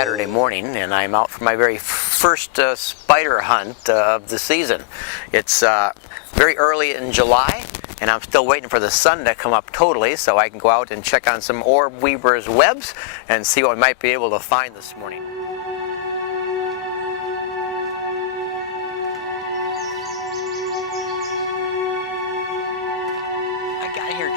Saturday morning, and I'm out for my very first spider hunt of the season. It's very early in July, and I'm still waiting for the sun to come up totally so I can go out and check on some orb weavers' webs and see what I might be able to find this morning.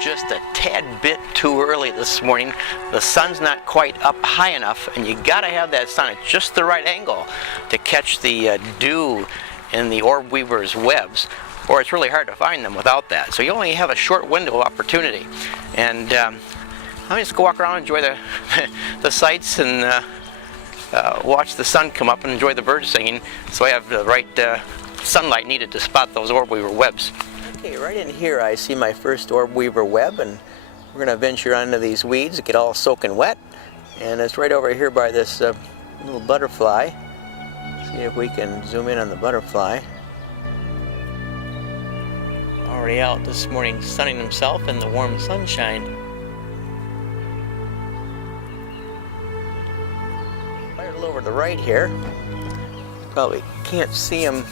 Just a tad bit too early this morning. The sun's not quite up high enough, and you gotta have that sun at just the right angle to catch the dew in the orb weaver's webs, or it's really hard to find them without that. So you only have a short window of opportunity, and I'll just go walk around and enjoy the sights and watch the sun come up and enjoy the birds singing, so I have the right sunlight needed to spot those orb weaver webs. Okay, right in here I see my first orb weaver web, and we're going to venture onto these weeds, get all soaking wet, and it's right over here by this little butterfly. See if we can zoom in on the butterfly. Already out this morning sunning himself in the warm sunshine. Right a little over to the right here. Probably can't see him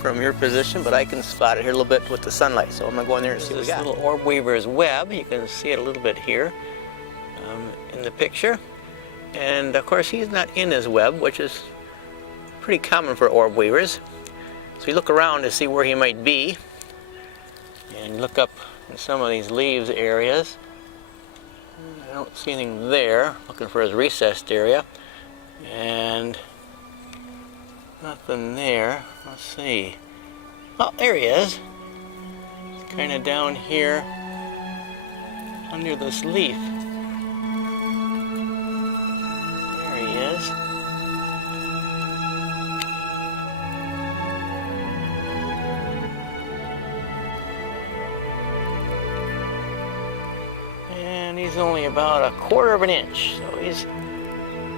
from your position, but I can spot it here a little bit with the sunlight. So I'm going to go in there and see what we got. This little orb weaver's web. You can see it a little bit here in the picture. And of course he's not in his web, which is pretty common for orb weavers. So you look around to see where he might be, and look up in some of these leaves areas. I don't see anything there. Looking for his recessed area, and nothing there. Let's see. Oh, there he is. It's kind of down here under this leaf. There he is. And he's only about 1/4 of an inch, so he's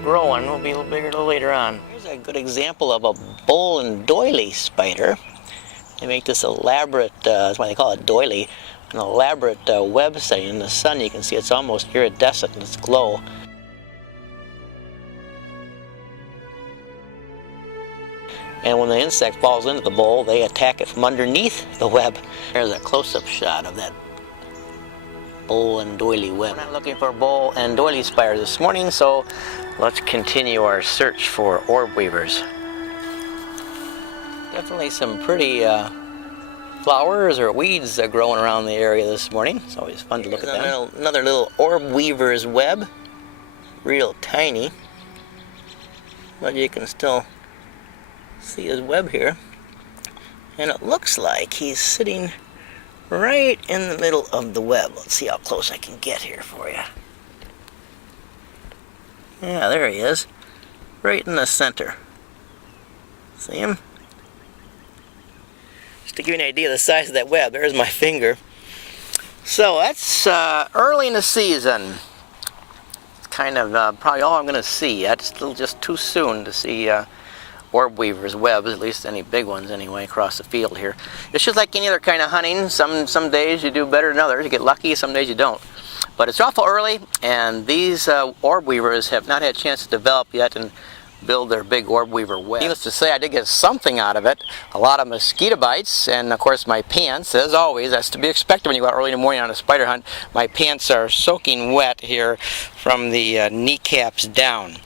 growing. Will be a little bigger a little later on. Here's a good example of a bowl and doily spider. They make this elaborate, that's why they call it doily, an elaborate web setting. In the sun you can see it's almost iridescent in its glow. And when the insect falls into the bowl, they attack it from underneath the web. There's a close-up shot of that bowl and doily web. We're not looking for bowl and doily spiders this morning, so let's continue our search for orb weavers. Definitely some pretty flowers or weeds growing around the area this morning. It's always fun to look at them. Another little orb weaver's web. Real tiny, but you can still see his web here. And it looks like he's sitting right in the middle of the web. Let's see how close I can get here for you. Yeah, there he is. Right in the center. See him? Just to give you an idea of the size of that web, there's my finger. So that's early in the season. It's kind of probably all I'm going to see yet. It's still just too soon to see orb weavers' webs, at least any big ones anyway, across the field here. It's just like any other kind of hunting. Some days you do better than others. You get lucky, some days you don't. But it's awful early, and these orb weavers have not had a chance to develop yet and build their big orb weaver web. Needless to say, I did get something out of it. A lot of mosquito bites, and of course my pants, as always, that's to be expected when you go out early in the morning on a spider hunt. My pants are soaking wet here from the kneecaps down.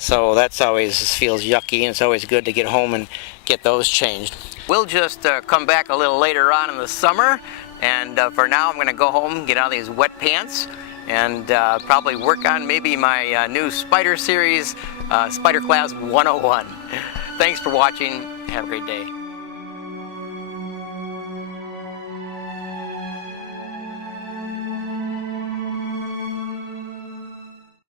So that's always feels yucky, and it's always good to get home and get those changed. We'll just come back a little later on in the summer, and for now I'm going to go home, get out of these wet pants, and probably work on maybe my new spider series, Spider Class 101. Thanks for watching. Have a great day.